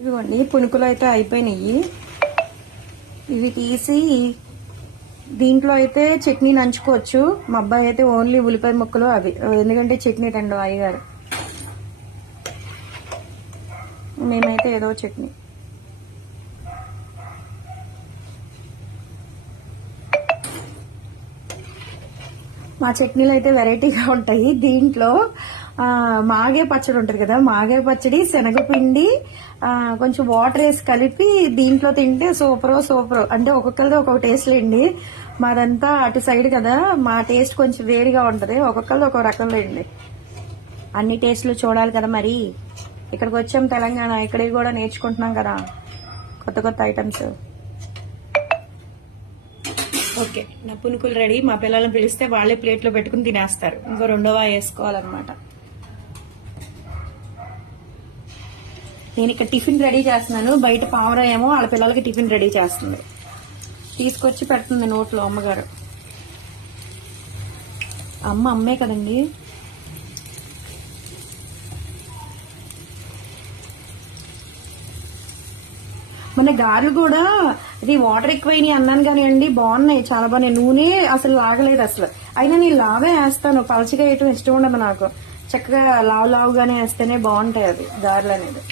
ఇదిగోండి పునుకులు అయితే అయిపోయినాయి. ఇవి తీసి దీంట్లో అయితే చట్నీ నంచుకోవచ్చు. మా అబ్బాయి అయితే ఓన్లీ ఉల్లిపాయ ముక్కలు అవి. ఎందుకంటే చట్నీ రెండు అయ్యగారు. మేమైతే ఏదో చట్నీ. మా చట్నీలు అయితే వెరైటీగా ఉంటాయి. దీంట్లో మాగే పచ్చడి ఉంటుంది కదా మాగే పచ్చడి శనగపిండి కొంచెం వాటర్ వేసి కలిపి దీంట్లో తింటే సూపరో సూపర్. అంటే ఒక్కొక్కరిది ఒక్కొక్క టేస్ట్ లేండి మాదంతా అటు సైడ్ కదా మా టేస్ట్ కొంచెం వేడిగా ఉంటుంది ఒక్కొక్కరిది ఒక్కొక్క రకం లేండి అన్ని టేస్ట్లు చూడాలి కదా మరి. ఇక్కడికి వచ్చాం తెలంగాణ ఇక్కడికి కూడా నేర్చుకుంటున్నాం కదా కొత్త కొత్త ఐటమ్స్ ఓకే నా పునుకులు రెడీ. మా పిల్లల్ని పిలిస్తే వాళ్ళే ప్లేట్లో పెట్టుకుని తినేస్తారు. ఇంకో రెండవ వేసుకోవాలన్నమాట. నేను ఇక్కడ టిఫిన్ రెడీ చేస్తున్నాను. బయట పావురా ఏమో వాళ్ళ పిల్లలకి టిఫిన్ రెడీ చేస్తుంది. తీసుకొచ్చి పెడుతుంది నోట్లో అమ్మగారు. అమ్మ అమ్మే కదండి. మన గారెలు కూడా అది వాటర్ ఎక్కువైనాయి అన్నాను కానీ అండి బాగున్నాయి చాలా బాగున్నాయి. నూనె అసలు లాగలేదు అసలు. అయినా నేను లావే వేస్తాను. పలచగా వేయటం ఇష్టం ఉండదు నాకు. చక్కగా లావు లావుగానే వేస్తేనే బాగుంటాయి అది గారెలు అనేది.